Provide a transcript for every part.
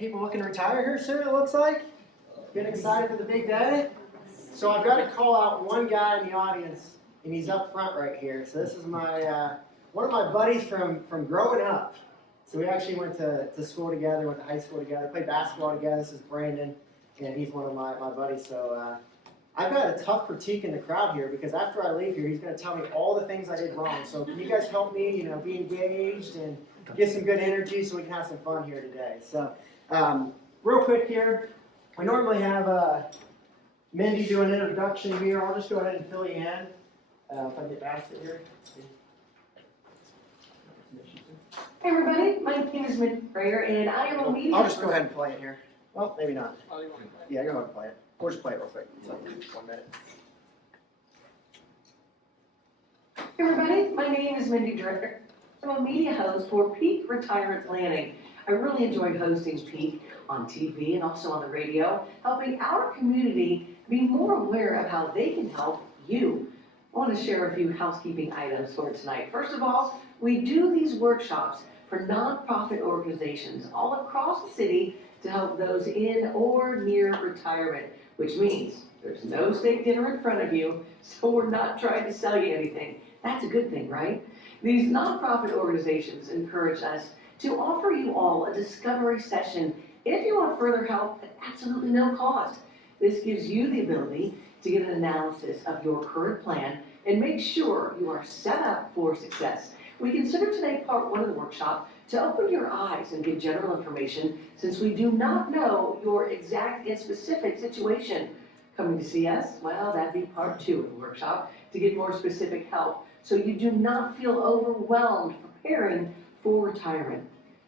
people looking to retire here soon, it looks like. Getting excited for the big day. So I've got to call out one guy in the audience, and he's up front right here. So this is my one of my buddies from growing up. So we actually went to school together, went to high school together, played basketball together. This is Brandon, and he's one of my buddies. So I've got a tough critique in the crowd here because after I leave here, he's going to tell me all the things I did wrong. So can you guys help me, be engaged and get some good energy so we can have some fun here today. So real quick here, I normally have Mindy do an introduction here. I'll just go ahead and fill you in if I get past it here. Hey everybody, my name is Schmitz, and I am a media. I'll just go ahead and play it here. Well, maybe not. Yeah, go ahead and play it. We'll just play it real quick. So, 1 minute. Hey everybody, my name is Mindy Director. I'm a media host for Peak Retirement Planning. I really enjoy hosting Peak on TV and also on the radio, helping our community be more aware of how they can help you. I want to share a few housekeeping items for tonight. First of all, we do these workshops for nonprofit organizations all across the city to help those in or near retirement, which means there's no steak dinner in front of you, so we're not trying to sell you anything. That's a good thing, right? These nonprofit organizations encourage us to offer you all a discovery session if you want further help at absolutely no cost. This gives you the ability to get an analysis of your current plan and make sure you are set up for success. We consider today part 1 of the workshop to open your eyes and give general information since we do not know your exact and specific situation. Coming to see us? Well, that'd be part 2 of the workshop to get more specific help so you do not feel overwhelmed preparing for retirement.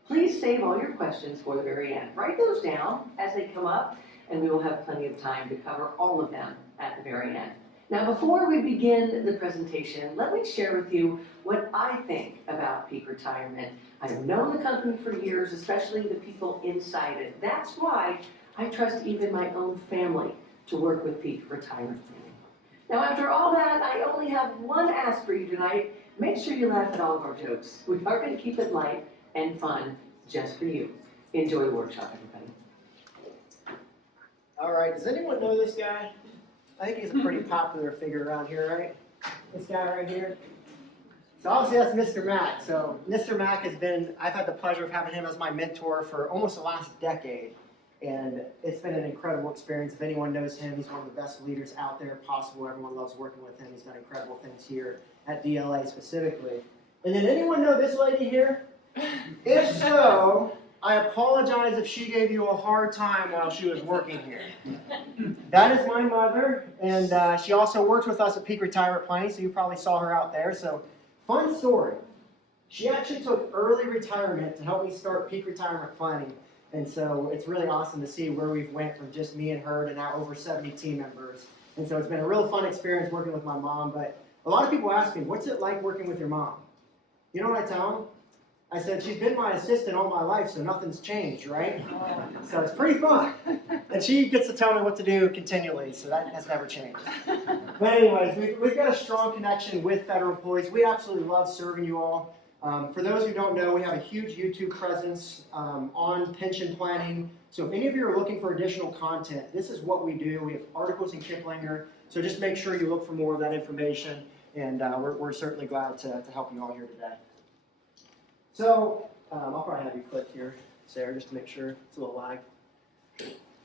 Please save all your questions for the very end. Write those down as they come up and we will have plenty of time to cover all of them at the very end. Now, before we begin the presentation, let me share with you what I think about Peak Retirement. I've known the company for years, especially the people inside it. That's why I trust even my own family to work with Peak Retirement Planning. Now, after all that, I only have one ask for you tonight. Make sure you laugh at all of our jokes. We are going to keep it light and fun just for you. Enjoy the workshop, everybody. All right, does anyone know this guy? I think he's a pretty popular figure around here, right? This guy right here. So obviously that's Mr. Mack. So Mr. Mack I've had the pleasure of having him as my mentor for almost the last decade. And it's been an incredible experience. If anyone knows him, he's one of the best leaders out there possible. Everyone loves working with him. He's done incredible things here at DLA specifically. And then anyone know this lady here? If so, I apologize if she gave you a hard time while she was working here. That is my mother, and she also worked with us at Peak Retirement Planning, so you probably saw her out there. So, fun story. She actually took early retirement to help me start Peak Retirement Planning, and so it's really awesome to see where we've went from just me and her to now over 70 team members. And so it's been a real fun experience working with my mom, but a lot of people ask me, what's it like working with your mom? You know what I tell them? I said, she's been my assistant all my life, so nothing's changed, right? So it's pretty fun. And she gets to tell me what to do continually, so that has never changed. But anyways, we've got a strong connection with federal employees. We absolutely love serving you all. For those who don't know, we have a huge YouTube presence on pension planning. So if any of you are looking for additional content, this is what we do. We have articles in Kiplinger, so just make sure you look for more of that information. And we're certainly glad to help you all here today. So, I'll probably have you click here, Sarah, just to make sure it's a little lag.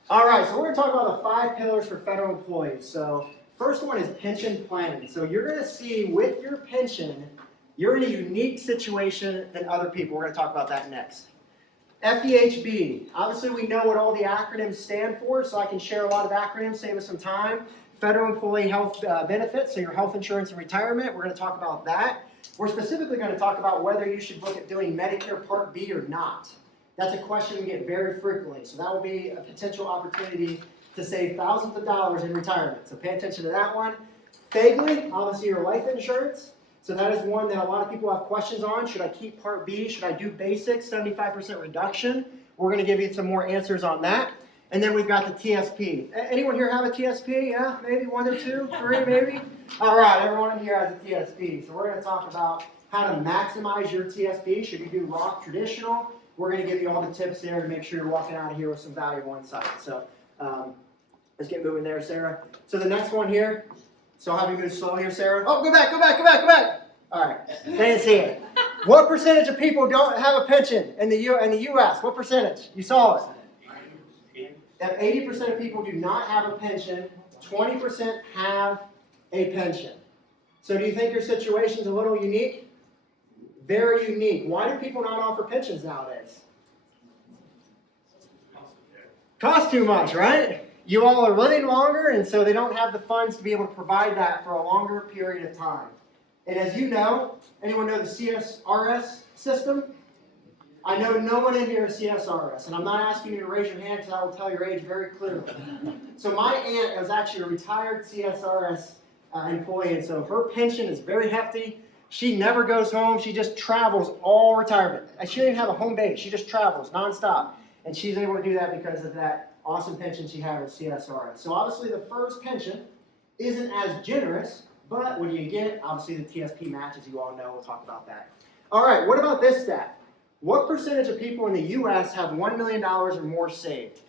All right, so we're going to talk about the 5 pillars for federal employees. So, first one is pension planning. So, you're going to see with your pension, you're in a unique situation than other people. We're going to talk about that next. FEHB. Obviously, we know what all the acronyms stand for, so I can share a lot of acronyms, save us some time. Federal Employee Health Benefits, so your health insurance and retirement. We're going to talk about that. We're specifically going to talk about whether you should look at doing Medicare Part B or not. That's a question we get very frequently. So that will be a potential opportunity to save thousands of dollars in retirement. So pay attention to that one. FEGLI, obviously your life insurance. So that is one that a lot of people have questions on. Should I keep Part B? Should I do basic, 75% reduction? We're going to give you some more answers on that. And then we've got the TSP. Anyone here have a TSP? Yeah, maybe 1 or 2, 3 maybe? All right, everyone in here has a TSP. So we're going to talk about how to maximize your TSP. Should you do Roth traditional? we're going to give you all the tips there to make sure you're walking out of here with some valuable insight. So let's get moving there, Sarah. So the next one here, so I'll have you move slow here, Sarah. Oh, go back. All right, I didn't see it. What percentage of people don't have a pension in the U.S.? What percentage? You saw it. That 80% of people do not have a pension. 20% have a pension. So do you think your situation is a little unique? Very unique. Why do people not offer pensions nowadays? Cost too much, right? You all are living longer, and so they don't have the funds to be able to provide that for a longer period of time. And as you know, anyone know the CSRS system? I know no one in here is CSRS, and I'm not asking you to raise your hand because I will tell your age very clearly. So my aunt was actually a retired CSRS employee, and so her pension is very hefty. She never goes home. She just travels all retirement. She doesn't even have a home base. She just travels nonstop. And she's able to do that because of that awesome pension she had with CSRS. So obviously the FERS pension isn't as generous, but what do you get? Obviously the TSP match, as you all know. We'll talk about that. All right, what about this stat? What percentage of people in the U.S. have $1 million or more saved?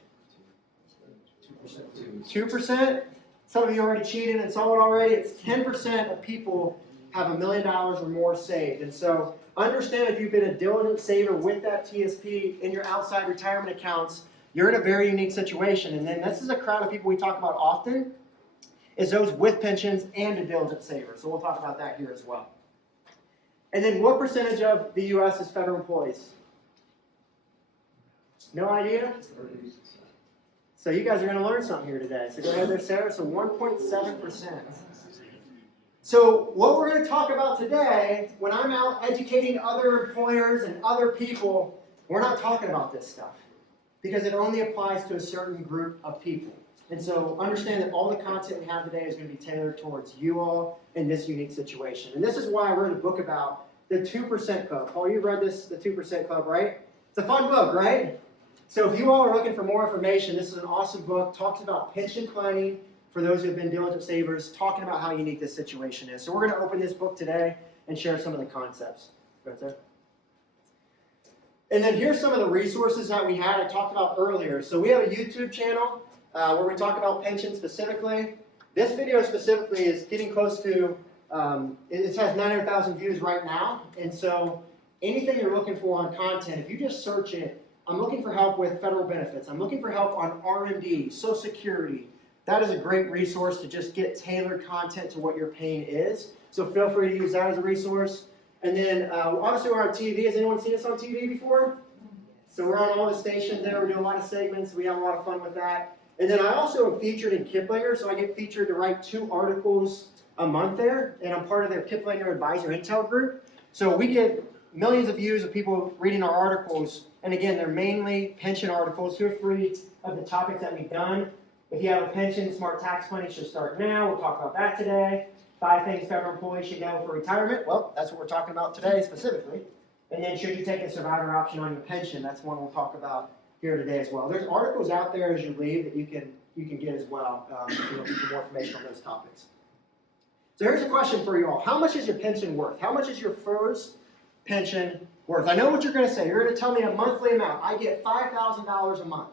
2%? Some of you already cheated and saw it already. It's 10% of people have $1 million or more saved. And so understand, if you've been a diligent saver with that TSP in your outside retirement accounts, you're in a very unique situation. And then this is a crowd of people we talk about often, is those with pensions and a diligent saver. So we'll talk about that here as well. And then what percentage of the U.S. is federal employees? No idea? So you guys are going to learn something here today. So go ahead there, Sarah. So 1.7%. So what we're going to talk about today, when I'm out educating other employers and other people, we're not talking about this stuff because it only applies to a certain group of people. And so understand that all the content we have today is going to be tailored towards you all in this unique situation. And this is why I wrote a book about the 2% Club. Paul, you read this, the 2% Club, right? It's a fun book, right? So if you all are looking for more information, this is an awesome book. Talks about pension planning for those who have been diligent savers, talking about how unique this situation is. So we're going to open this book today and share some of the concepts. Right there. And then here's some of the resources that we had I talked about earlier. So we have a YouTube channel where we talk about pensions specifically. This video specifically is getting close to, it has 900,000 views right now. And so anything you're looking for on content, if you just search it, I'm looking for help with federal benefits. I'm looking for help on RMD, Social Security. That is a great resource to just get tailored content to what your pain is. So feel free to use that as a resource. And then obviously we're on TV. Has anyone seen us on TV before? So we're on all the stations there. We're doing a lot of segments. We have a lot of fun with that. And then I also am featured in Kiplinger. So I get featured to write 2 articles a month there. And I'm part of their Kiplinger Advisor Intel group. So we get millions of views of people reading our articles. And again, they're mainly pension articles. Here are 3 of the topics that we've done. If you have a pension, smart tax planning should start now. We'll talk about that today. 5 things federal employees should know for retirement. Well, that's what we're talking about today specifically. And then should you take a survivor option on your pension? That's one we'll talk about here today as well. There's articles out there as you leave that you can get as well if you're looking for more information on those topics. So here's a question for you all. How much is your pension worth? How much is your FERS pension worth? I know what you're going to say. You're going to tell me a monthly amount. I get $5,000 a month.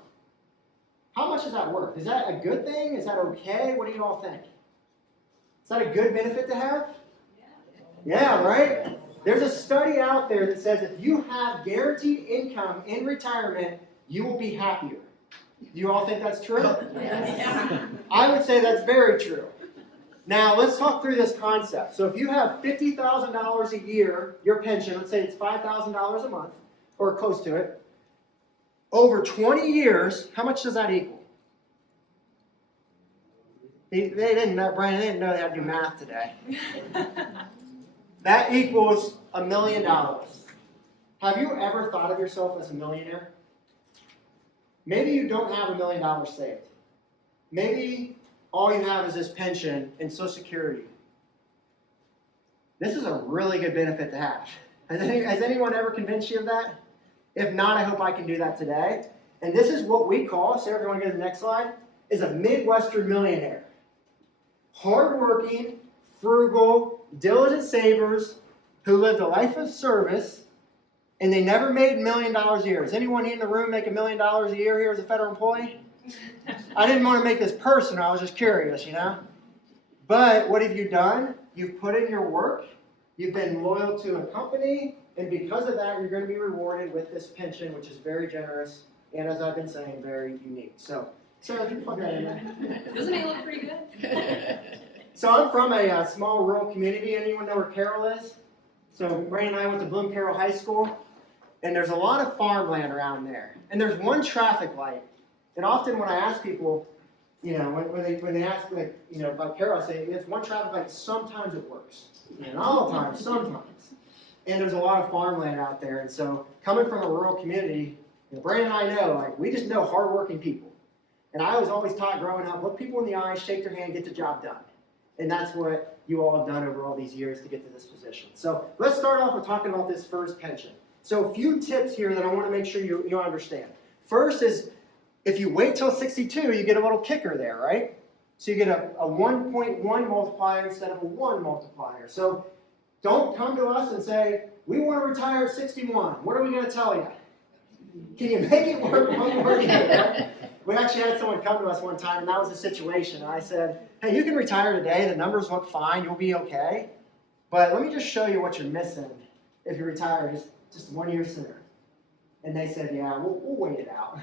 How much is that worth? Is that a good thing? Is that okay? What do you all think? Is that a good benefit to have? Yeah, right? There's a study out there that says if you have guaranteed income in retirement, you will be happier. Do you all think that's true? Yes. I would say that's very true. Now, let's talk through this concept. So if you have $50,000 a year, your pension, let's say it's $5,000 a month, or close to it, over 20 years, how much does that equal? They didn't know, Brian, they didn't know they had to do math today. That equals $1 million. Have you ever thought of yourself as a millionaire? Maybe you don't have $1 million saved. Maybe all you have is this pension and Social Security. This is a really good benefit to have. Has anyone ever convinced you of that? If not, I hope I can do that today. And this is what we call, Sarah, if you want to go to the next slide, is a Midwestern millionaire. Hardworking, frugal, diligent savers who lived a life of service and they never made $1 million a year. Does anyone in the room make $1 million a year here as a federal employee? I didn't want to make this personal, I was just curious, you know? But what have you done? You've put in your work, you've been loyal to a company, and because of that, you're going to be rewarded with this pension, which is very generous, and as I've been saying, very unique. So, Sarah, can you plug that in there? Doesn't it look pretty good? So I'm from a small rural community. Anyone know where Carroll is? So Brandon and I went to Bloom Carroll High School, and there's a lot of farmland around there. And there's one traffic light. And often when I ask people, you know, when they ask, like, you know, about Carroll, I say, it's one traffic light, sometimes it works. You know, not all the time, sometimes. And there's a lot of farmland out there. And so coming from a rural community, you know, Brandon and I know, like, we just know hardworking people. And I was always taught growing up, look people in the eye, shake their hand, get the job done. And that's what you all have done over all these years to get to this position. So let's start off with talking about this FERS pension. So a few tips here that I want to make sure you understand. First is, if you wait till 62, you get a little kicker there, right? So you get a 1.1 multiplier instead of a 1 multiplier. So don't come to us and say, we want to retire at 61. What are we going to tell you? Can you make it work one more year, right? We actually had someone come to us one time, and that was the situation. And I said, hey, you can retire today. The numbers look fine. You'll be okay. But let me just show you what you're missing if you retire just 1 year sooner. And they said, yeah, we'll wait it out.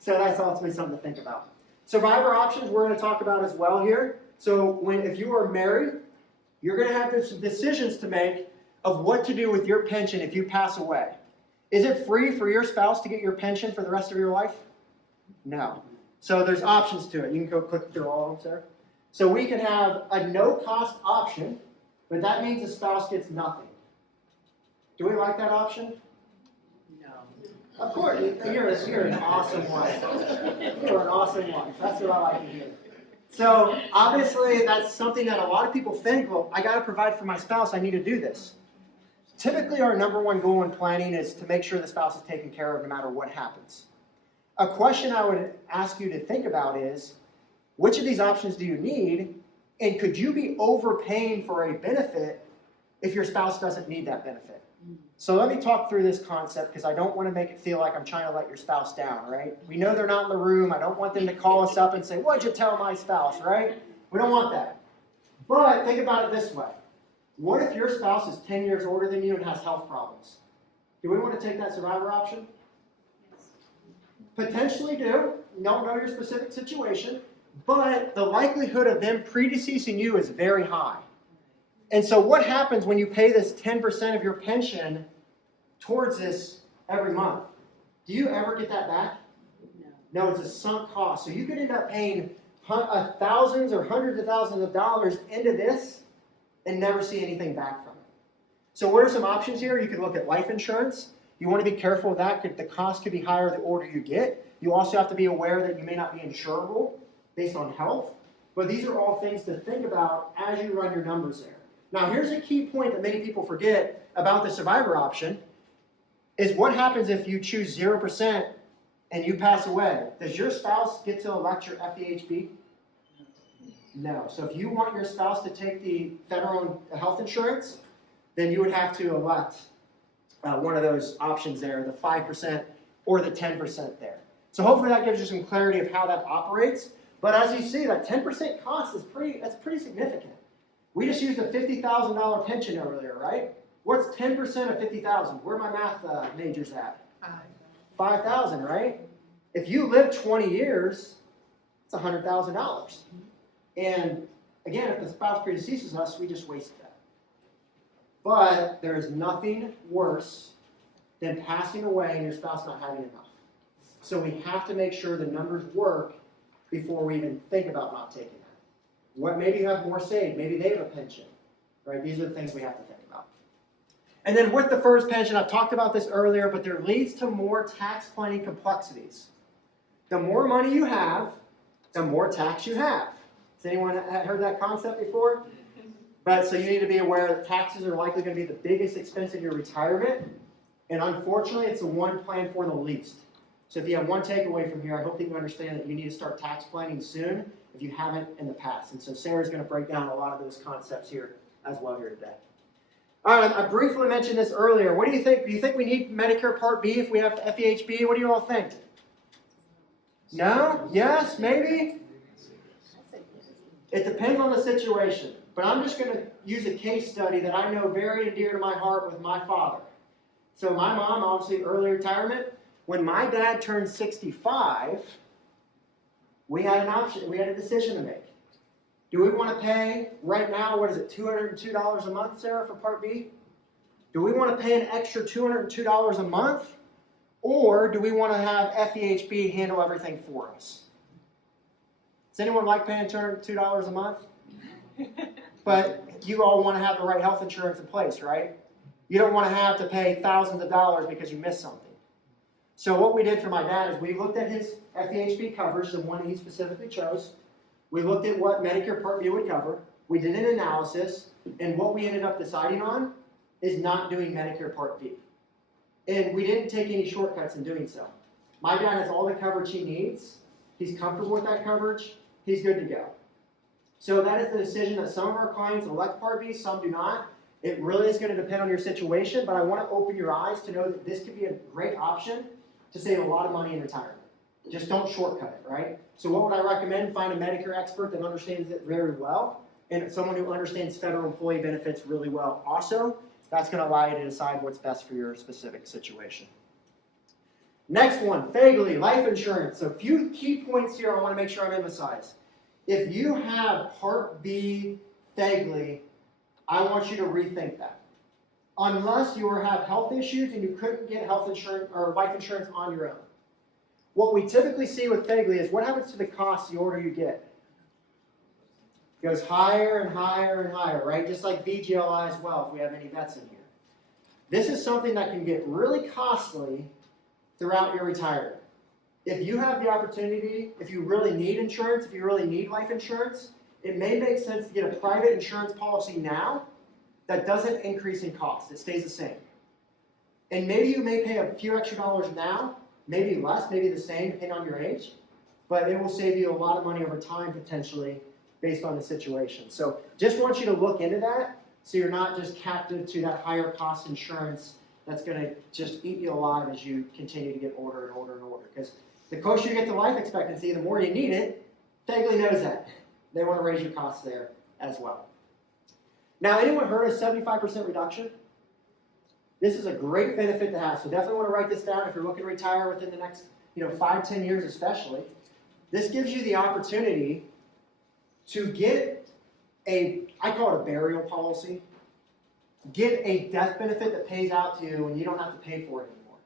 So that's ultimately something to think about. Survivor options we're going to talk about as well here. So if you are married, you're going to have some decisions to make of what to do with your pension if you pass away. Is it free for your spouse to get your pension for the rest of your life? No. So there's options to it. You can go click through all of them, sir. So we can have a no-cost option, but that means the spouse gets nothing. Do we like that option? No. Of course. You're an awesome wife. You're an awesome wife. That's what I like to hear. So obviously that's something that a lot of people think, well, I got to provide for my spouse. I need to do this. Typically our number one goal in planning is to make sure the spouse is taken care of no matter what happens. A question I would ask you to think about is, which of these options do you need, and could you be overpaying for a benefit if your spouse doesn't need that benefit? So let me talk through this concept because I don't want to make it feel like I'm trying to let your spouse down, right? We know they're not in the room. I don't want them to call us up and say, what'd you tell my spouse, right? We don't want that. But think about it this way. What if your spouse is 10 years older than you and has health problems? Do we want to take that survivor option? Potentially do. You don't know your specific situation, but the likelihood of them predeceasing you is very high. And so what happens when you pay this 10% of your pension towards this every month? Do you ever get that back? No. No, it's a sunk cost. So you could end up paying thousands or hundreds of thousands of dollars into this and never see anything back from it. So what are some options here? You could look at life insurance. You want to be careful of that. The cost could be higher the older you get. You also have to be aware that you may not be insurable based on health. But these are all things to think about as you run your numbers there. Now, here's a key point that many people forget about the survivor option is what happens if you choose 0% and you pass away. Does your spouse get to elect your FEHB? No. So if you want your spouse to take the federal health insurance, then you would have to elect one of those options there, the 5% or the 10% there. So hopefully that gives you some clarity of how that operates. But as you see, that 10% cost is pretty significant. We just used a $50,000 pension earlier, right? What's 10% of $50,000? Where are my math majors at? 5,000, right? If you live 20 years, it's $100,000. And again, if the spouse predeceases us, we just wasted that. But there is nothing worse than passing away and your spouse not having enough. So we have to make sure the numbers work before we even think about not taking that. Maybe you have more saved. Maybe they have a pension. Right? These are the things we have to think about. And then with the FERS pension, I've talked about this earlier, but there leads to more tax planning complexities. The more money you have, the more tax you have. Has anyone heard that concept before? But so you need to be aware that taxes are likely going to be the biggest expense in your retirement. And unfortunately, it's the one plan for the least. So if you have one takeaway from here, I hope that you understand that you need to start tax planning soon if you haven't in the past. And so Sarah's going to break down a lot of those concepts here as well here today. All right, I briefly mentioned this earlier. What do you think? Do you think we need Medicare Part B if we have FEHB? What do you all think? No? Yes? Maybe? It depends on the situation. But I'm just going to use a case study that I know very dear to my heart with my father. So my mom, obviously early retirement. When my dad turned 65, we had an option. We had a decision to make. Do we want to pay right now, what is it, $202 a month, Sarah, for Part B? Do we want to pay an extra $202 a month? Or do we want to have FEHB handle everything for us? Does anyone like paying $202 a month? But you all want to have the right health insurance in place, right? You don't want to have to pay thousands of dollars because you missed something. So what we did for my dad is we looked at his FEHB coverage, the one he specifically chose. We looked at what Medicare Part B would cover. We did an analysis, and what we ended up deciding on is not doing Medicare Part B. And we didn't take any shortcuts in doing so. My dad has all the coverage he needs. He's comfortable with that coverage. He's good to go. So that is the decision that some of our clients elect Part B, some do not. It really is going to depend on your situation, but I want to open your eyes to know that this could be a great option to save a lot of money in retirement. Just don't shortcut it, right? So what would I recommend? Find a Medicare expert that understands it very well, and someone who understands federal employee benefits really well also. That's going to allow you to decide what's best for your specific situation. Next one, FEHB, life insurance. So a few key points here I want to make sure I emphasize. If you have Part B FEHB, I want you to rethink that. Unless you have health issues and you couldn't get health insurance or life insurance on your own. What we typically see with FEHB is what happens to the cost the older you get. It goes higher and higher and higher, right? Just like VGLI as well, if we have any vets in here. This is something that can get really costly throughout your retirement. If you have the opportunity, if you really need insurance, if you really need life insurance, it may make sense to get a private insurance policy now that doesn't increase in cost. It stays the same. And maybe you may pay a few extra dollars now, maybe less, maybe the same, depending on your age, but it will save you a lot of money over time potentially based on the situation. So just want you to look into that so you're not just captive to that higher cost insurance that's going to just eat you alive as you continue to get older and older and older. Because the closer you get to life expectancy, the more you need it. FEHB knows that. They want to raise your costs there as well. Now, anyone heard of 75% reduction? This is a great benefit to have, so definitely want to write this down if you're looking to retire within the next 5-10 years especially. This gives you the opportunity to get I call it a burial policy, get a death benefit that pays out to you and you don't have to pay for it anymore.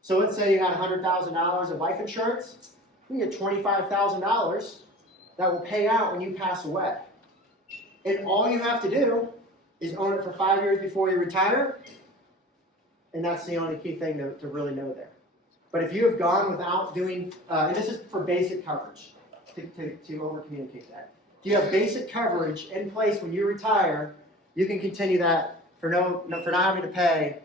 So let's say you had $100,000 of life insurance, you can get $25,000 that will pay out when you pass away. And all you have to do is own it for 5 years before you retire, and that's the only key thing to really know there. But if you have gone without doing, and this is for basic coverage, to over-communicate that. If you have basic coverage in place when you retire, you can continue that for not having to pay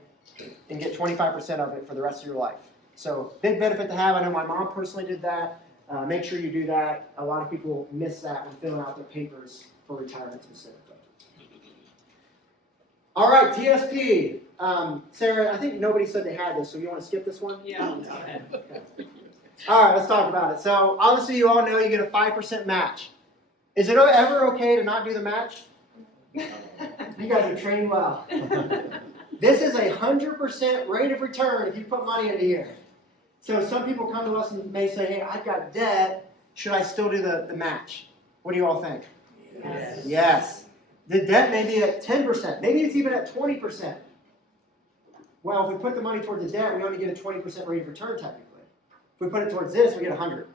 and get 25% of it for the rest of your life. So big benefit to have. I know my mom personally did that. Make sure you do that. A lot of people miss that when filling out their papers for retirement specifically. All right, TSP. Sarah, I think nobody said they had this, so you want to skip this one? Yeah, go ahead. Okay. All right, let's talk about it. So obviously you all know you get a 5% match. Is it ever okay to not do the match? You guys are trained well. This is 100% rate of return if you put money in here. So some people come to us and may say, hey, I've got debt. Should I still do the match? What do you all think? Yes. Yes. The debt may be at 10%. Maybe it's even at 20%. Well, if we put the money towards the debt, we only get a 20% rate of return technically. If we put it towards this, we get 100.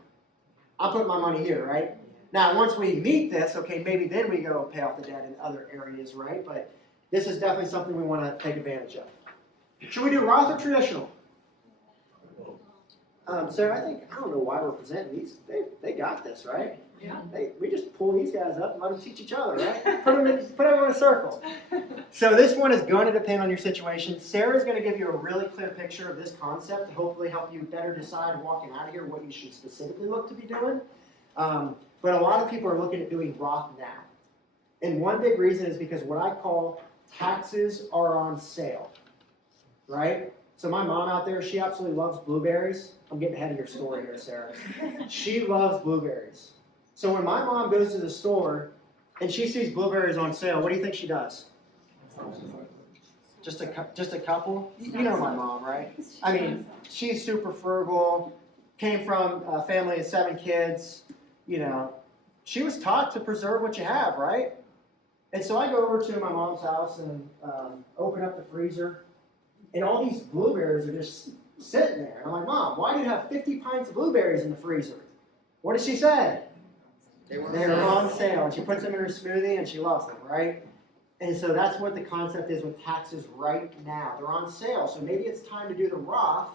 I'll put my money here, right? Now, once we meet this, okay, maybe then we go pay off the debt in other areas, right? But this is definitely something we want to take advantage of. Should we do Roth or traditional? Sarah, I don't know why we're presenting these. They got this, right? Yeah. We just pull these guys up and let them teach each other, right? Put them in a circle. So this one is going to depend on your situation. Sarah's going to give you a really clear picture of this concept to hopefully help you better decide walking out of here what you should specifically look to be doing. But a lot of people are looking at doing Roth now. And one big reason is because what I call taxes are on sale, right? So my mom out there, she absolutely loves blueberries. I'm getting ahead of your story here, Sarah. She loves blueberries. So when my mom goes to the store and she sees blueberries on sale, what do you think she does? Just a couple? You know my mom, right? I mean, she's super frugal, came from a family of 7 kids, you know. She was taught to preserve what you have, right? And so I go over to my mom's house and open up the freezer, and all these blueberries are just sitting there. I'm like, Mom, why do you have 50 pints of blueberries in the freezer? What did she say? They were on sale. And she puts them in her smoothie and she loves them, right? And so that's what the concept is with taxes right now. They're on sale. So maybe it's time to do the Roth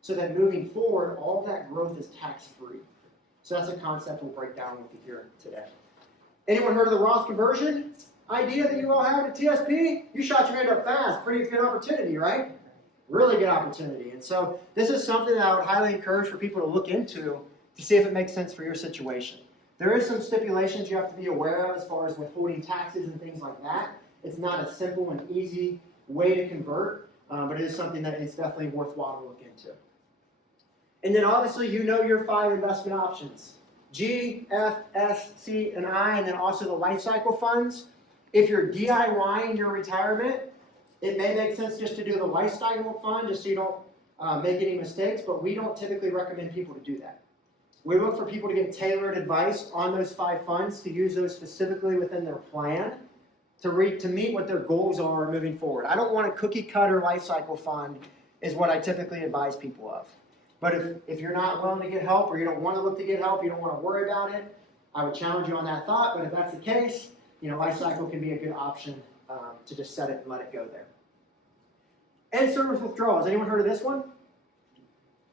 so that moving forward, all of that growth is tax-free. So that's a concept we'll break down with you here today. Anyone heard of the Roth conversion idea that you all have at TSP? You shot your hand up fast. Pretty good opportunity, right? Really good opportunity. And so this is something that I would highly encourage for people to look into to see if it makes sense for your situation. There is some stipulations you have to be aware of as far as withholding taxes and things like that. It's not a simple and easy way to convert, but it is something that is definitely worthwhile to look into. And then obviously you know your 5 investment options. G, F, S, C, and I, and then also the life cycle funds. If you're DIYing your retirement, it may make sense just to do the life cycle fund just so you don't make any mistakes, but we don't typically recommend people to do that. We look for people to get tailored advice on those 5 funds, to use those specifically within their plan to meet what their goals are moving forward. I don't want a cookie cutter life cycle fund is what I typically advise people of. But if you're not willing to get help, or you don't want to look to get help, you don't want to worry about it, I would challenge you on that thought. But if that's the case, life cycle can be a good option to just set it and let it go there. And service withdrawals. Anyone heard of this one?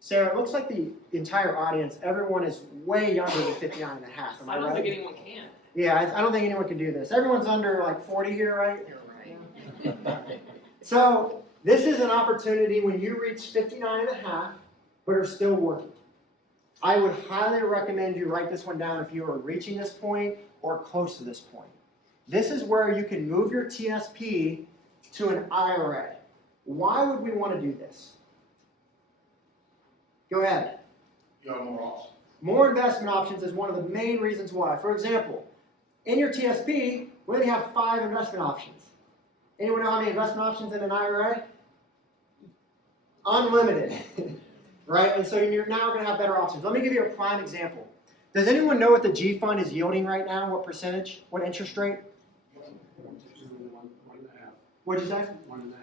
Sarah, it looks like the entire audience, everyone is way younger than 59 and a half. Am I right? I don't think anyone can. Yeah, I don't think anyone can do this. Everyone's under like 40 here, right? You're right. So this is an opportunity when you reach 59 and a half, but are still working. I would highly recommend you write this one down if you are reaching this point or close to this point. This is where you can move your TSP to an IRA. Why would we want to do this? Go ahead. You have more options. More investment options is one of the main reasons why. For example, in your TSP, we only have 5 investment options. Anyone know how many investment options in an IRA? Unlimited, right? And so you're now going to have better options. Let me give you a prime example. Does anyone know what the G fund is yielding right now? What percentage? What interest rate? 1.5. What'd you say? 1.5.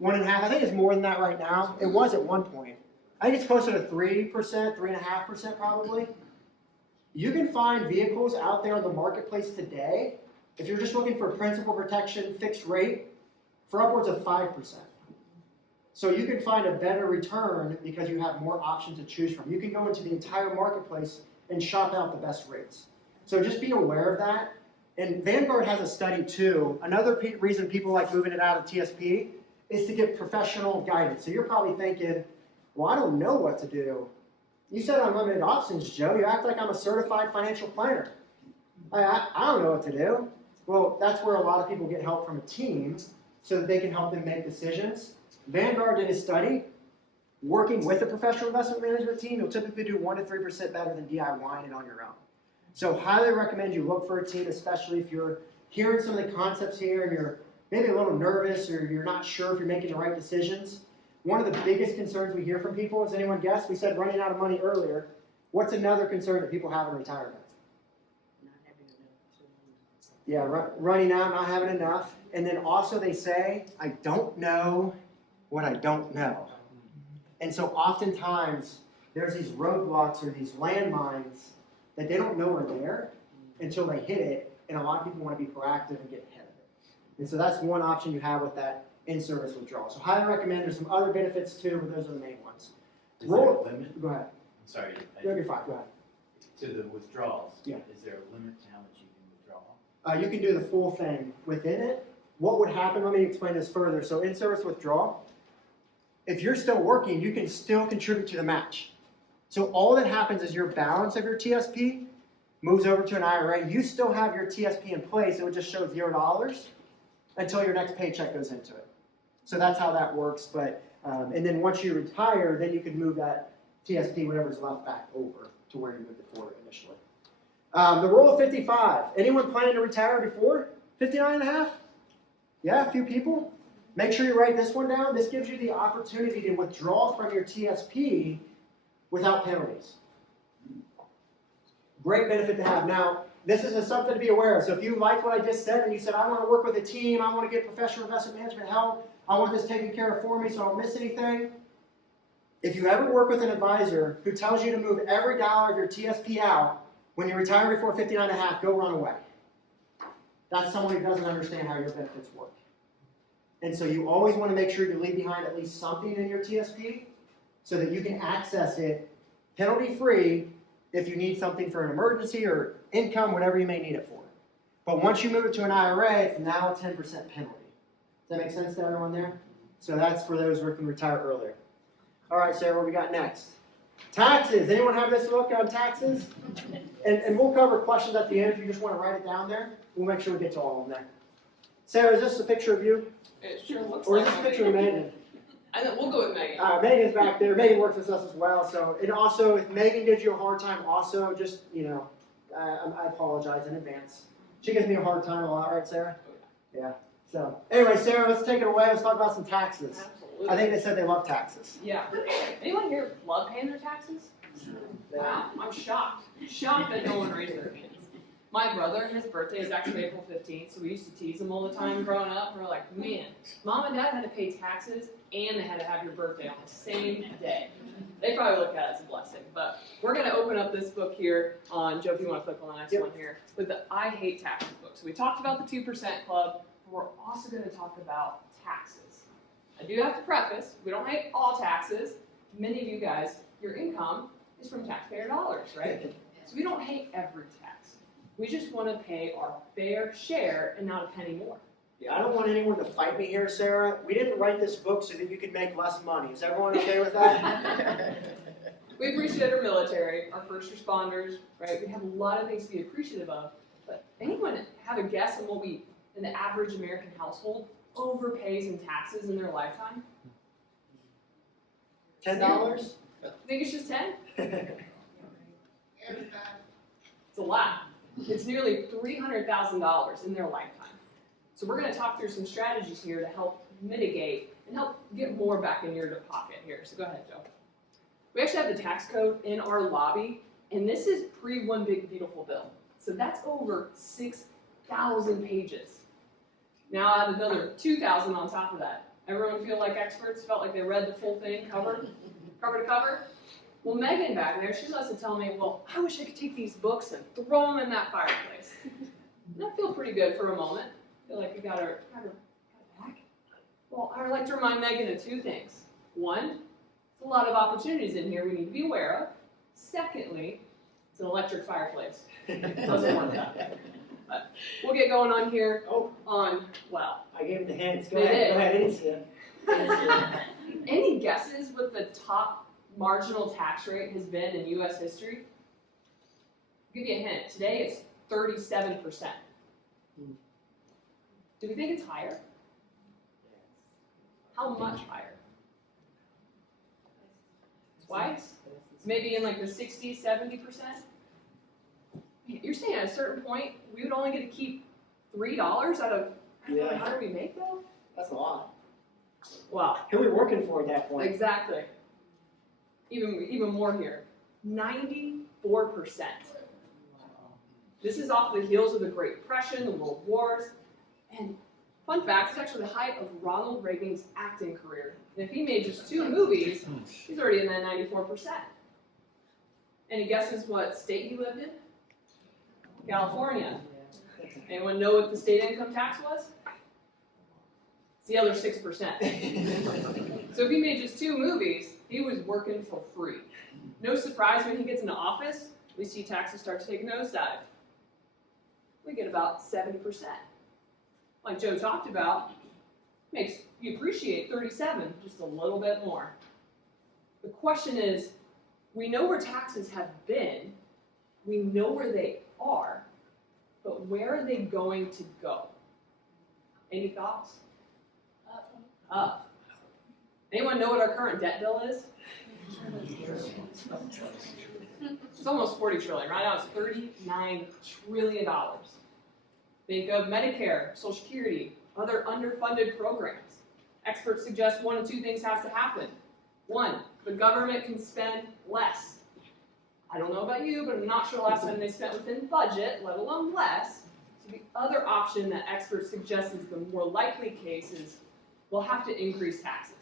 1.5. I think it's more than that right now. It was at one point. I think it's closer to 3%, 3.5% probably. You can find vehicles out there on the marketplace today, if you're just looking for principal protection fixed rate, for upwards of 5%. So you can find a better return because you have more options to choose from. You can go into the entire marketplace and shop out the best rates. So just be aware of that. And Vanguard has a study too. Another reason people like moving it out of TSP is to get professional guidance. So you're probably thinking, well, I don't know what to do. You said unlimited options, Joe. You act like I'm a certified financial planner. I don't know what to do. Well, that's where a lot of people get help from a team so that they can help them make decisions. Vanguard did a study. Working with a professional investment management team, you'll typically do 1 to 3% better than DIYing it on your own. So highly recommend you look for a team, especially if you're hearing some of the concepts here and you're maybe a little nervous or you're not sure if you're making the right decisions. One of the biggest concerns we hear from people, does anyone guess? We said running out of money earlier. What's another concern that people have in retirement? Yeah, running out, not having enough. And then also they say, I don't know what I don't know. And so oftentimes there's these roadblocks or these landmines that they don't know are there until they hit it. And a lot of people want to be proactive and get ahead of it. And so that's one option you have with that in-service withdrawal. So highly recommend. There's some other benefits too, but those are the main ones. Is there a limit? Go ahead. I'm sorry. You're fine. Go ahead. To the withdrawals. Yeah. Is there a limit to how much you can withdraw? You can do the full thing within it. What would happen, let me explain this further. So in-service withdrawal, if you're still working, you can still contribute to the match. So all that happens is your balance of your TSP moves over to an IRA. You still have your TSP in place. It would just show $0. until your next paycheck goes into it. So that's how that works. But and then once you retire, then you can move that TSP, whatever's left, back over to where you moved it forward initially. The rule of 55. Anyone planning to retire before 59 and a half? Yeah, a few people. Make sure you write this one down. This gives you the opportunity to withdraw from your TSP without penalties. Great benefit to have. Now, this is something to be aware of. So if you liked what I just said and you said, I want to work with a team, I want to get professional investment management help, I want this taken care of for me so I don't miss anything. If you ever work with an advisor who tells you to move every dollar of your TSP out when you retire before 59 and a half, go run away. That's someone who doesn't understand how your benefits work. And so you always want to make sure you leave behind at least something in your TSP so that you can access it penalty-free if you need something for an emergency or income, whatever you may need it for. But once you move it to an IRA, it's now a 10% penalty. Does that make sense to everyone there? So that's for those who can retire earlier. All right, Sarah, what we got next? Taxes. Anyone have this look on taxes? And we'll cover questions at the end if you just want to write it down there. We'll make sure we get to all of them there. Sarah, is this a picture of you? It sure looks Or is like this a picture of Megan? I think we'll go with Megan. Megan's back there. Megan works with us as well. So, and also, if Megan gives you a hard time, also just, I apologize in advance. She gives me a hard time a lot, right, Sarah? Yeah. So, anyway, Sarah, let's take it away. Let's talk about some taxes. Absolutely. I think they said they love taxes. Yeah. Anyone here love paying their taxes? Wow, I'm shocked. Shocked that no one raised their hands. My brother, his birthday is actually April 15th, so we used to tease him all the time growing up. We're like, man, Mom and Dad had to pay taxes and they had to have your birthday on the same day. They probably look at it as a blessing. But we're going to open up this book here on, Joe, if you want to click on the next one here, with the I Hate Taxes book. So we talked about the 2% Club, but we're also going to talk about taxes. I do have to preface, we don't hate all taxes. Many of you guys, your income is from taxpayer dollars, right? So we don't hate every tax. We just want to pay our fair share and not a penny more. Yeah, I don't want anyone to fight me here, Sarah. We didn't write this book so that you could make less money. Is everyone okay with that? We appreciate our military, our first responders, right? We have a lot of things to be appreciative of. But anyone have a guess on what in the average American household, overpays in taxes in their lifetime? $10? Think it's just 10? It's a lot. It's nearly $300,000 in their lifetime. So we're going to talk through some strategies here to help mitigate and help get more back in your pocket here. So go ahead, Joe. We actually have the tax code in our lobby, and this is pre-One Big Beautiful Bill. So that's over 6,000 pages. Now add another 2,000 on top of that. Everyone feel like experts, felt like they read the full thing, cover to cover? Well, Megan back there, she loves to tell me, well, I wish I could take these books and throw them in that fireplace. And I feel pretty good for a moment. I feel like I got her back. Well, I would like to remind Megan of two things. One, there's a lot of opportunities in here we need to be aware of. Secondly, it's an electric fireplace. It doesn't work that way. But we'll get going on here well. I gave him the hints. Go They ahead. did. Go ahead. I didn't see it. Any guesses what the top marginal tax rate has been in U.S. history? I'll give you a hint. Today it's 37%. Do we think it's higher? How much higher? Twice? Maybe in like the 60, 70%? You're saying at a certain point we would only get to keep $3 out of how do we make that? That's a lot. Wow. Who are we working for at that point? Exactly. Even more here. 94%. This is off the heels of the Great Depression, the World Wars, and fun fact, it's actually the height of Ronald Reagan's acting career. And if he made just 2 movies, he's already in that 94%. Any guesses what state he lived in? California. Anyone know what the state income tax was? It's the other 6%. So if he made just 2 movies, he was working for free. No surprise when he gets into office, we see taxes start to take a nosedive. We get about 70%. Like Joe talked about, makes you appreciate 37 just a little bit more. The question is, we know where taxes have been, we know where they are, but where are they going to go? Any thoughts? Up. Anyone know what our current debt bill is? It's almost 40 trillion. Right now it's $39 trillion. Think of Medicare, Social Security, other underfunded programs. Experts suggest one of two things has to happen. One, the government can spend less. I don't know about you, but I'm not sure last time they spent within budget, let alone less. So the other option that experts suggest is the more likely case is we'll have to increase taxes.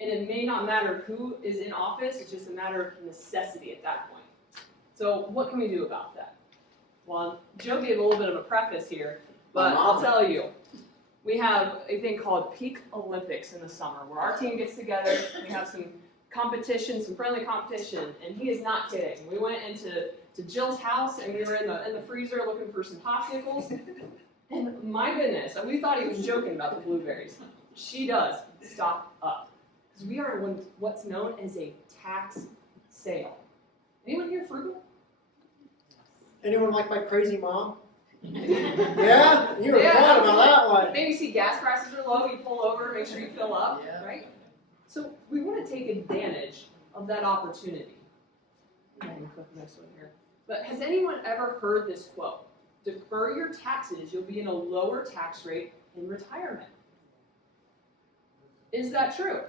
And it may not matter who is in office, it's just a matter of necessity at that point. So what can we do about that? Well, Joe gave a little bit of a preface here, but I'll tell you. We have a thing called Peak Olympics in the summer, where our team gets together, we have some competition, some friendly competition, and he is not kidding. We went into Jill's house, and we were in the freezer looking for some popsicles, and my goodness, we thought he was joking about the blueberries. She does stock up, because we are in what's known as a tax sale. Anyone here frugal? Anyone like my crazy mom? Yeah? You were proud about that one. Maybe you see gas prices are low, you pull over, make sure you fill up, Yeah. right? So we want to take advantage of that opportunity. I'm going to click the next one here. But has anyone ever heard this quote? Defer your taxes, you'll be in a lower tax rate in retirement. Is that true?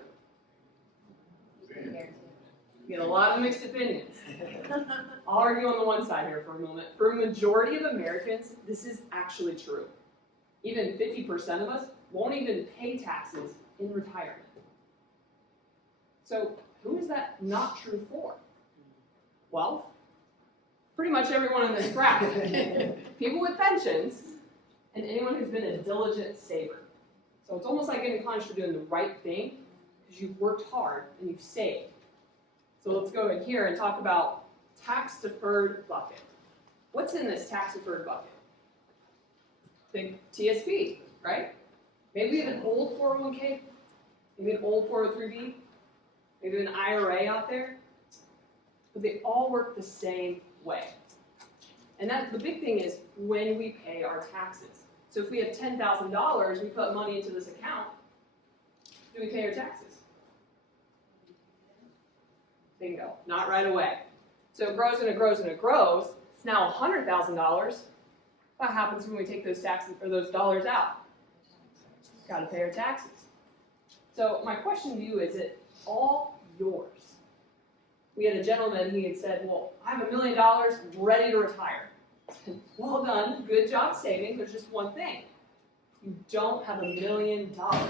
You get a lot of mixed opinions. I'll argue on the one side here for a moment. For a majority of Americans, this is actually true. Even 50% of us won't even pay taxes in retirement. So who is that not true for? Well, pretty much everyone in this crowd. People with pensions, and anyone who's been a diligent saver. So it's almost like getting punished for doing the right thing, because you've worked hard and you've saved. So let's go in here and talk about tax-deferred bucket. What's in this tax-deferred bucket? Think TSP, right? Maybe we have an old 401k, maybe an old 403b, maybe an IRA out there, but they all work the same way. And the big thing is when we pay our taxes. So if we have $10,000, we put money into this account, do we pay our taxes? Bingo, not right away. So it grows and it grows and it grows. It's now $100,000. What happens when we take those taxes or those dollars out? Got to pay our taxes. So my question to you is it all yours? We had a gentleman, he had said, well, I have $1 million, I'm ready to retire. Well done, good job saving. There's just one thing. You don't have $1 million. I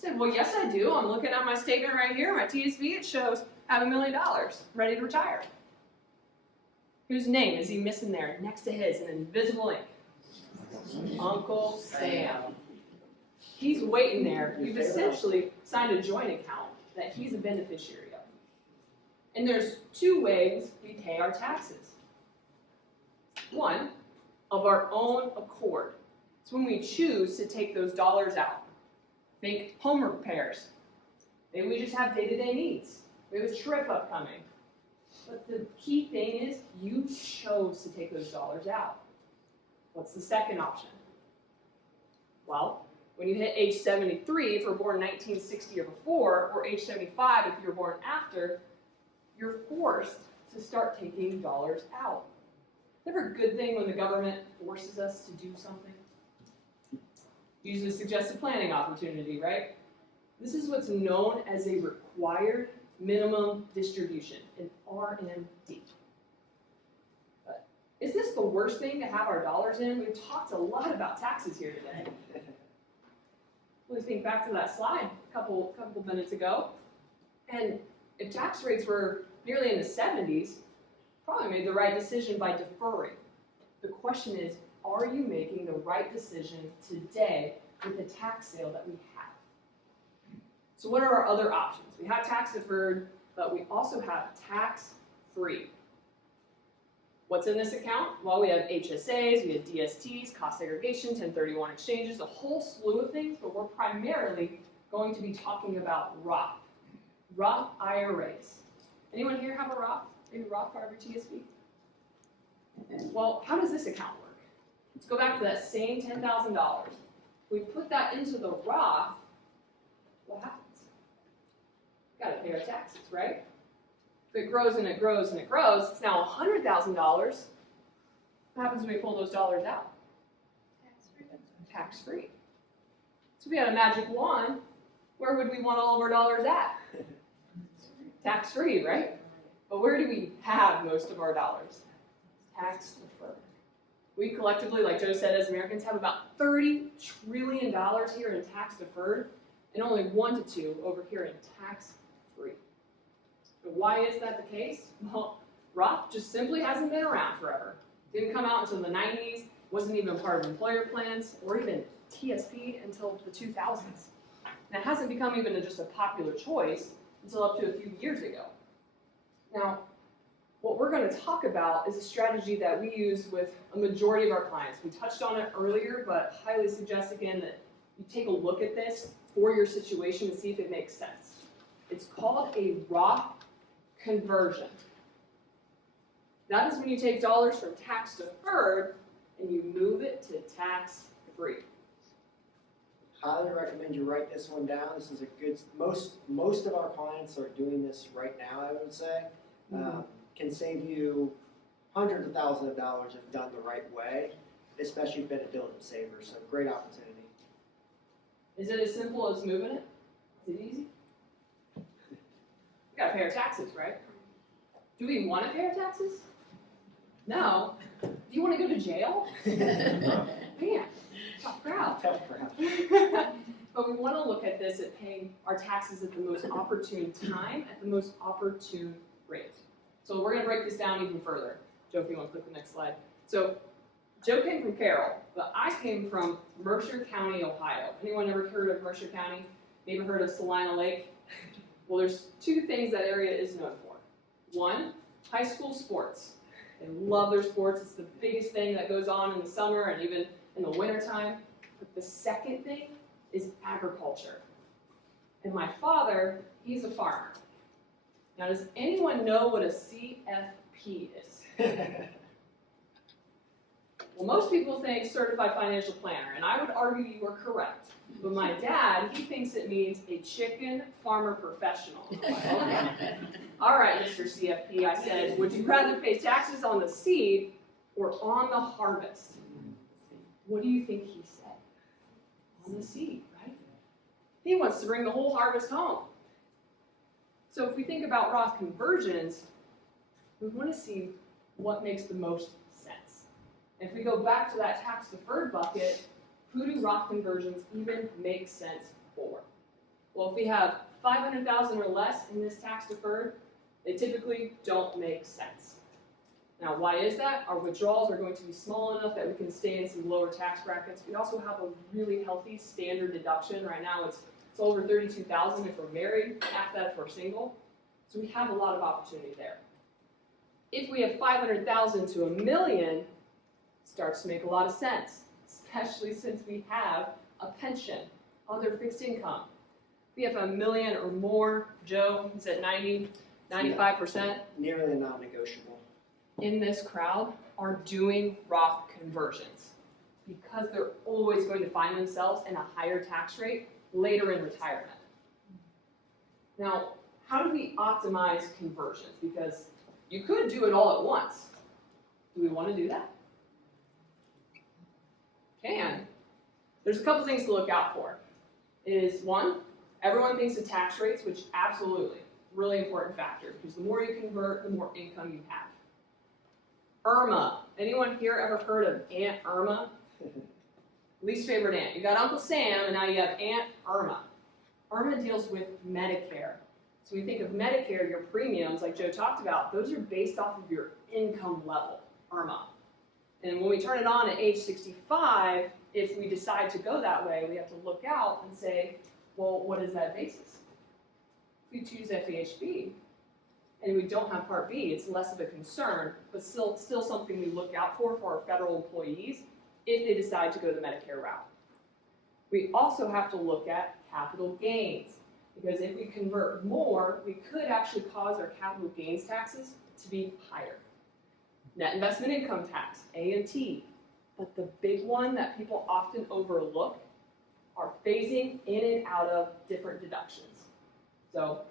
said, well, yes, I do. I'm looking at my statement right here, my TSB. It shows I have $1 million, ready to retire. Whose name is he missing there next to his in invisible ink? Uncle Sam. He's waiting there. You've essentially signed a joint account that he's a beneficiary of. And there's two ways we pay our taxes. One, of our own accord. It's when we choose to take those dollars out. Think home repairs. Maybe we just have day-to-day needs. We have a trip upcoming. But the key thing is you chose to take those dollars out. What's the second option? Well, when you hit age 73, if you were born 1960 or before, or age 75 if you were born after, you're forced to start taking dollars out. Never a good thing when the government forces us to do something. Usually a suggested planning opportunity, right? This is what's known as a required minimum distribution, an RMD. But is this the worst thing to have our dollars in? We've talked a lot about taxes here today. Let's think back to that slide a couple minutes ago. And if tax rates were nearly in the 70s, probably made the right decision by deferring. The question is, are you making the right decision today with the tax sale that we have? So what are our other options? We have tax deferred, but we also have tax free. What's in this account? Well, we have HSAs, we have DSTs, cost segregation, 1031 exchanges, a whole slew of things, but we're primarily going to be talking about Roth IRAs. Anyone here have a Roth? Maybe Roth part of your TSB? Well, how does this account work? Let's go back to that same $10,000. We put that into the Roth, what happens? We've got to pay our taxes, right? If it grows and it grows and it grows, it's now $100,000. What happens when we pull those dollars out? Tax-free. So if we had a magic wand, where would we want all of our dollars at? Tax-free, right? But where do we have most of our dollars? Tax deferred. We collectively, like Joe said, as Americans have about $30 trillion here in tax deferred, and only 1 to 2 over here in tax free. But why is that the case? Well, Roth just simply hasn't been around forever. Didn't come out until the 90s, wasn't even part of employer plans, or even TSP until the 2000s. And it hasn't become even just a popular choice until up to a few years ago. Now, what we're going to talk about is a strategy that we use with a majority of our clients. We touched on it earlier, but highly suggest again that you take a look at this for your situation to see if it makes sense. It's called a Roth conversion. That is when you take dollars from tax deferred and you move it to tax free. Highly recommend you write this one down. This is a good, most of our clients are doing this right now, I would say. Can save you hundreds of thousands of dollars if done the right way, especially if you've been a diligent saver. So great opportunity. Is it as simple as moving it? Is it easy? We gotta pay our taxes, right? Do we want to pay our taxes? No. Do you want to go to jail? Man, tough crowd. Tough crowd. But we want to look at this at paying our taxes at the most opportune time, at the most opportune rate. So we're going to break this down even further. Joe, if you want to click the next slide. So Joe came from Carroll, but I came from Mercer County, Ohio. Anyone ever heard of Mercer County? Maybe heard of Salina Lake? Well, there's 2 things that area is known for. 1, high school sports. They love their sports. It's the biggest thing that goes on in the summer and even in the wintertime. But the second thing is agriculture. And my father, he's a farmer. Now, does anyone know what a CFP is? Well, most people think Certified Financial Planner, and I would argue you are correct. But my dad, he thinks it means a chicken farmer professional. Okay. All right, Mr. CFP, I said, would you rather pay taxes on the seed or on the harvest? What do you think he said? On the seed, right? He wants to bring the whole harvest home. So if we think about Roth conversions, we want to see what makes the most sense. And if we go back to that tax deferred bucket, who do Roth conversions even make sense for? Well, if we have $500,000 or less in this tax deferred, they typically don't make sense. Now, why is that? Our withdrawals are going to be small enough that we can stay in some lower tax brackets. We also have a really healthy standard deduction. Right now, it's over $32,000 if we're married, half that if we're single. So we have a lot of opportunity there. If we have $500,000 to $1 million, it starts to make a lot of sense, especially since we have a pension, other fixed income. If we have $1 million or more, Joe, is at 90, 95%? Nearly non-negotiable. In this crowd are doing Roth conversions because they're always going to find themselves in a higher tax rate later in retirement. Now, how do we optimize conversions? Because you could do it all at once. Do we want to do that? Can. There's a couple things to look out for. Is 1, everyone thinks of tax rates, which absolutely, really important factor, because the more you convert, the more income you have. Irma. Anyone here ever heard of Aunt Irma? Least favorite aunt. You got Uncle Sam, and now you have Aunt Irma. Irma deals with Medicare. So when you think of Medicare, your premiums, like Joe talked about, those are based off of your income level, Irma. And when we turn it on at age 65, if we decide to go that way, we have to look out and say, well, what is that basis? If we choose FEHB, and we don't have Part B, it's less of a concern, but still something we look out for our federal employees if they decide to go the Medicare route. We also have to look at capital gains, because if we convert more, we could actually cause our capital gains taxes to be higher. Net investment income tax, A&T, But the big one that people often overlook are phasing in and out of different deductions. So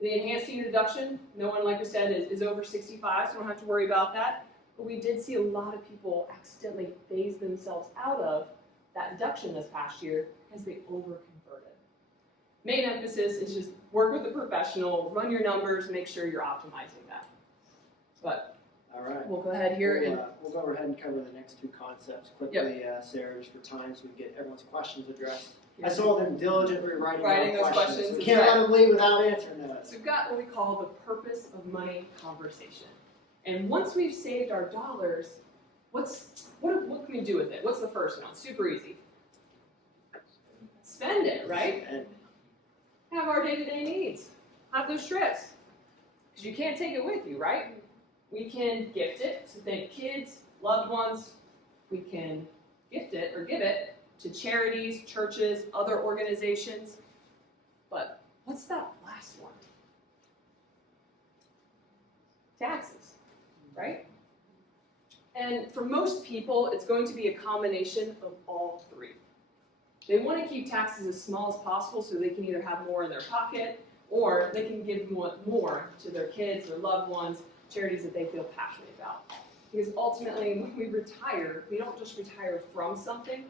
the enhanced senior deduction, no one, like I said, is over 65, so don't have to worry about that. But we did see a lot of people accidentally phase themselves out of that deduction this past year because they over-converted. Main emphasis is just work with a professional, run your numbers, make sure you're optimizing that. But All right. we'll go ahead here and We'll go ahead and cover the next two concepts quickly, Sarah, just for time, so we can get everyone's questions addressed. I saw them diligently writing Writing down those questions, We that's can't right. let them leave without answering those. So we've got what we call the purpose of money conversation. And once we've saved our dollars, what can we do with it? What's the first one? Super easy. Spend it, right? And Have our day-to-day needs. Have those trips. Because you can't take it with you, right? We can gift it to thank kids, loved ones. We can gift it or give it to charities, churches, other organizations. But what's that last one? Taxes, right? And for most people, it's going to be a combination of all three. They want to keep taxes as small as possible so they can either have more in their pocket or they can give more to their kids, their loved ones, charities that they feel passionate about. Because ultimately, when we retire, we don't just retire from something,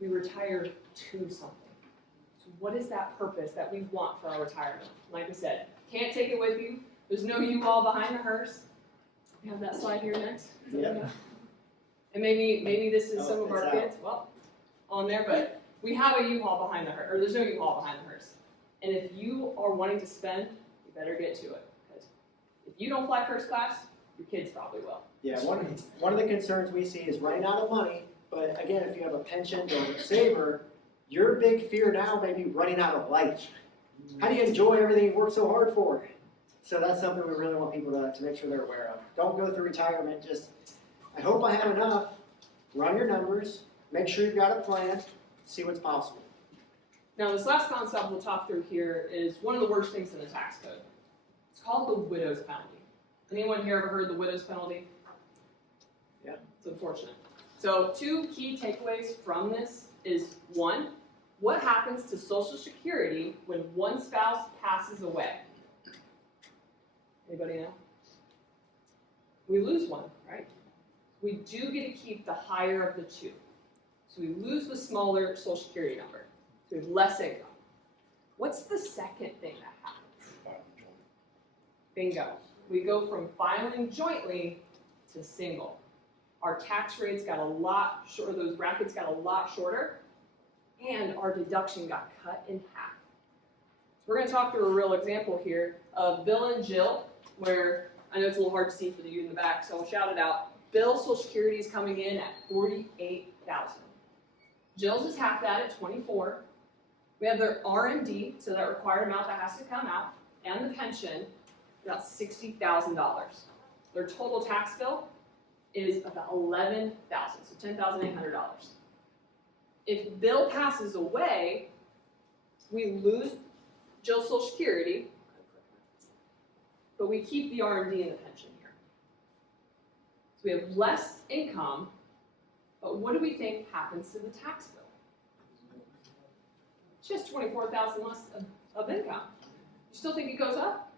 we retire to something. So what is that purpose that we want for our retirement? Like I said, can't take it with you. There's no U-Haul behind the hearse. We have that slide here next. Yep. And maybe this is some of our it's out. kids, well, on there, but we have a U-Haul behind the hearse, or there's no U-Haul behind the hearse. And if you are wanting to spend, you better get to it. Because if you don't fly first class, your kids probably will. yeah, one of the concerns we see is running out of money. But again, if you have a pension or a saver, your big fear now may be running out of life. How do you enjoy everything you've worked so hard for? So that's something we really want people to make sure they're aware of. Don't go through retirement just, I hope I have enough. Run your numbers, make sure you've got a plan, see what's possible. Now, this last concept we'll talk through here is one of the worst things in the tax code. It's called the widow's penalty. Anyone here ever heard the widow's penalty? Yeah. It's unfortunate. So, two key takeaways from this is one, what happens to Social Security when one spouse passes away? Anybody know? We lose one, right? We do get to keep the higher of the two. So we lose the smaller Social Security number. So we have less income. What's the second thing that happens? Bingo. We go from filing jointly to single. Our tax rates got a lot shorter, those brackets got a lot shorter, and our deduction got cut in half. So we're going to talk through a real example here of Bill and Jill, where I know it's a little hard to see for you in the back, so I'll shout it out. Bill's Social Security is coming in at $48,000. Jill's is half that at $24,000. We have their R&D, so that required amount that has to come out, and the pension, about $60,000. Their total tax bill is about $11,000, so $10,800. If Bill passes away, we lose Jill's Social Security, but we keep the R&D and the pension here. So we have less income, but what do we think happens to the tax bill? It's just $24,000 less of income. You still think it goes up?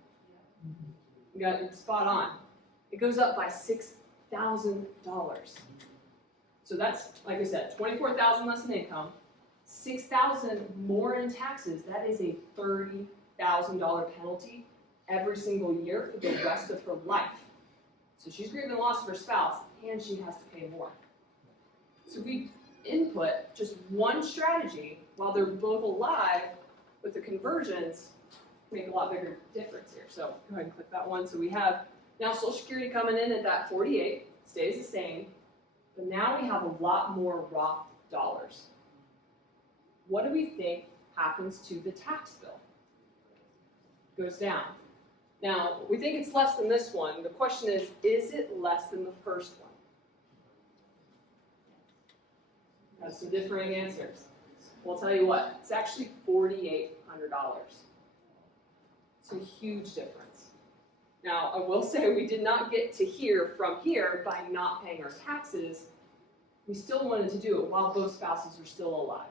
You got it spot on. It goes up by $6,000. So that's, like I said, $24,000 less in income, $6,000 more in taxes. That is a $30,000 penalty every single year for the rest of her life. So she's grieving the loss of her spouse, and she has to pay more. So we input just one strategy while they're both alive with the conversions, make a lot bigger difference here. So go ahead and click that one. So we have now Social Security coming in at that 48, stays the same, but now we have a lot more Roth dollars. What do we think happens to the tax bill? Goes down. Now, we think it's less than this one. The question is it less than the first one? That's some differing answers. Well, I'll tell you what, it's actually $4,800. It's a huge difference. Now, I will say we did not get to here from here by not paying our taxes. We still wanted to do it while both spouses are still alive.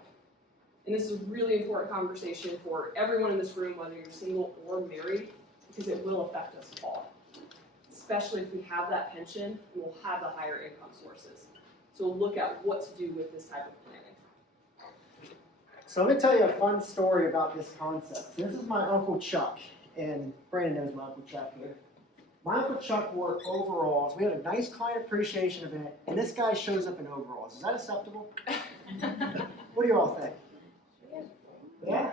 And this is a really important conversation for everyone in this room, whether you're single or married, because it will affect us all. Especially if we have that pension, and we'll have the higher income sources. So we'll look at what to do with this type of planning. So let me tell you a fun story about this concept. This is my Uncle Chuck, and Brandon knows my Uncle Chuck here. My Uncle Chuck wore overalls. We had a nice client appreciation event, and this guy shows up in overalls. Is that acceptable? What do you all think? Yeah?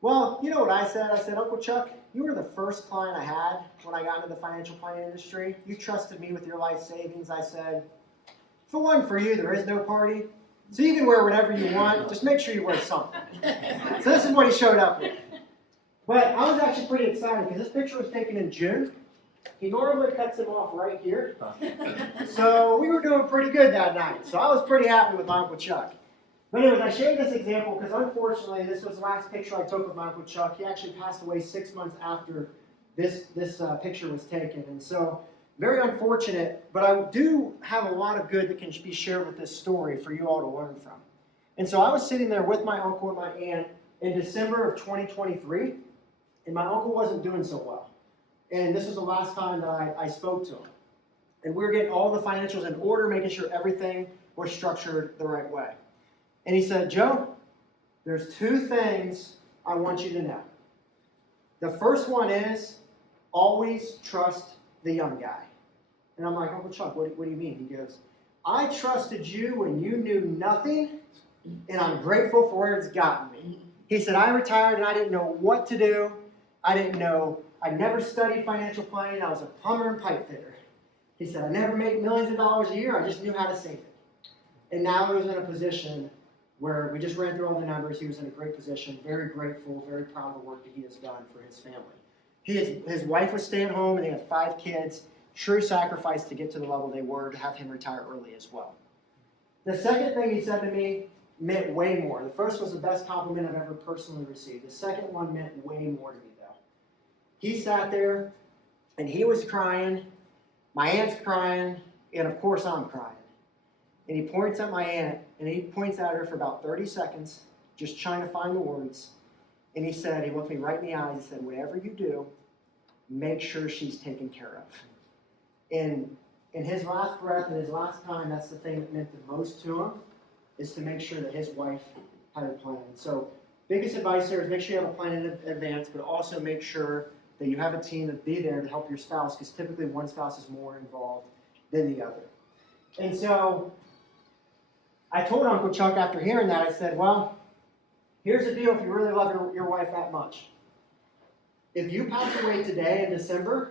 Well, you know what I said? I said, Uncle Chuck, you were the first client I had when I got into the financial planning industry. You trusted me with your life savings. I said, if it wasn't for you, there is no party. So you can wear whatever you want. Just make sure you wear something. So this is what he showed up with. But I was actually pretty excited because this picture was taken in June. He normally cuts them off right here. So we were doing pretty good that night. So I was pretty happy with my Uncle Chuck. But anyways, I showed this example because unfortunately this was the last picture I took of my Uncle Chuck. He actually passed away 6 months after this picture was taken. And so very unfortunate, but I do have a lot of good that can be shared with this story for you all to learn from. And so I was sitting there with my uncle and my aunt in December of 2023, and my uncle wasn't doing so well. And this was the last time that I spoke to him. And we were getting all the financials in order, making sure everything was structured the right way. And he said, Joe, there's 2 things I want you to know. The first one is always trust the young guy. And I'm like, Uncle Chuck, what do you mean? He goes, I trusted you when you knew nothing, and I'm grateful for where it's gotten me. He said, I retired and I didn't know what to do. I never studied financial planning. I was a plumber and pipe fitter. He said, I never made millions of dollars a year. I just knew how to save it. And now he was in a position where we just ran through all the numbers. He was in a great position, very grateful, very proud of the work that he has done for his family. His wife was staying home and they had 5 kids. True sacrifice to get to the level they were, to have him retire early as well. The second thing he said to me meant way more. The first was the best compliment I've ever personally received. The second one meant way more to me, though. He sat there, and he was crying. My aunt's crying, and of course I'm crying. And he points at my aunt, and he points at her for about 30 seconds, just trying to find the words. And he looked me right in the eyes, he said, whatever you do, make sure she's taken care of. And in his last breath and his last time, that's the thing that meant the most to him, is to make sure that his wife had a plan. So biggest advice here is make sure you have a plan in advance, but also make sure that you have a team to be there to help your spouse, because typically one spouse is more involved than the other. And so I told Uncle Chuck after hearing that, I said, well, here's the deal if you really love your wife that much. If you pass away today in December,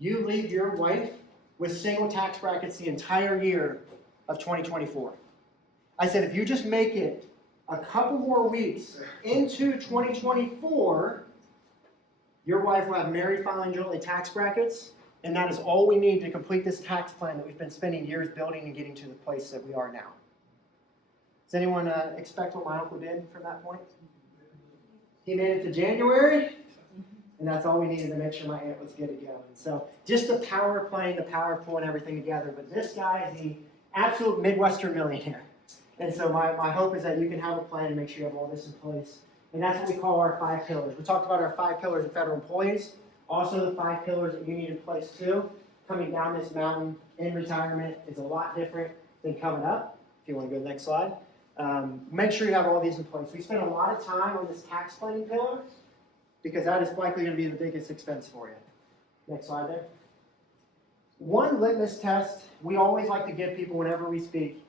you leave your wife with single tax brackets the entire year of 2024. I said, if you just make it a couple more weeks into 2024, your wife will have married filing jointly tax brackets, and that is all we need to complete this tax plan that we've been spending years building and getting to the place that we are now. Does anyone expect what my uncle did from that point? He made it to January, and that's all we needed to make sure my aunt was good to go. And so just the power of playing, the power of pulling everything together. But this guy is the absolute Midwestern millionaire. And so my hope is that you can have a plan and make sure you have all this in place. And that's what we call our 5 pillars. We talked about our 5 pillars of federal employees. Also the 5 pillars that you need in place too. Coming down this mountain in retirement is a lot different than coming up. If you want to go to the next slide. Make sure you have all these in place. We spent a lot of time on this tax planning pillar, because that is likely going to be the biggest expense for you. Next slide there. One litmus test we always like to give people whenever we speak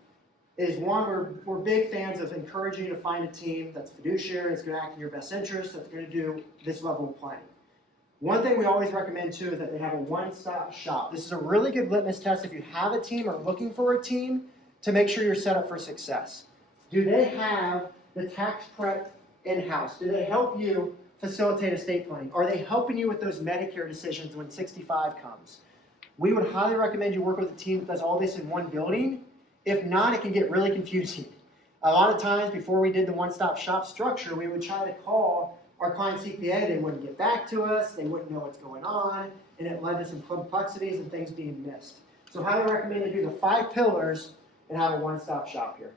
is one, we're big fans of encouraging you to find a team that's fiduciary, that's going to act in your best interest, that's going to do this level of planning. One thing we always recommend too is that they have a one-stop shop. This is a really good litmus test if you have a team or looking for a team to make sure you're set up for success. Do they have the tax prep in-house? Do they help you facilitate estate planning? Are they helping you with those Medicare decisions when 65 comes? We would highly recommend you work with a team that does all this in one building. If not, it can get really confusing. A lot of times before we did the one-stop shop structure, we would try to call our client CPA. They wouldn't get back to us. They wouldn't know what's going on. And it led to some complexities and things being missed. So highly recommend to do the 5 pillars and have a one-stop shop here.